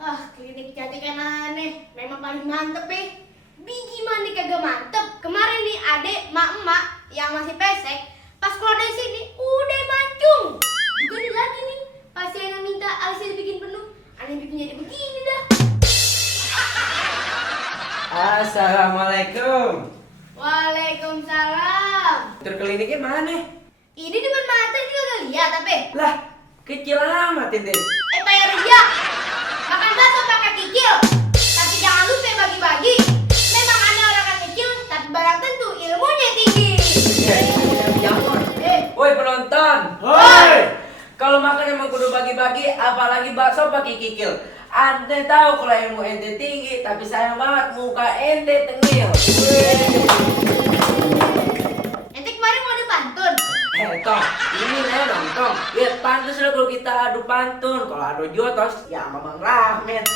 Klinik kecantikan aneh. Memang paling mantep Biji mandi kagak mantep. Kemarin nih adek, mak-emak yang masih pesek, pas keluar dari sini udah mancung. Juga nih lagi nih, pasien yang minta alisnya dibikin penuh. Aneh bikin jadi begini dah. Assalamualaikum. Waalaikumsalam. Dokter kliniknya mana? Ini depan mata ini kagak lihat tapi. Lah, kecil amat ini. Pak Yarja, makan bakso pakai kikil. Tapi jangan lupa bagi-bagi. Memang Anda orang kecil, tapi barang tentu ilmunya tinggi. Jangan. Woi penonton. Hoi. Kalau makan emang kudu bagi-bagi, apalagi bakso pakai kikil. Ente tahu kalau ilmu ente tinggi, tapi sayang banget muka ente tengil. Ente kemarin mau dipantun. Tong, ini memang Tong. Ya pantas lah kalau kita adu pantun. Kalau adu jotos, ya sama Bang Rahmat.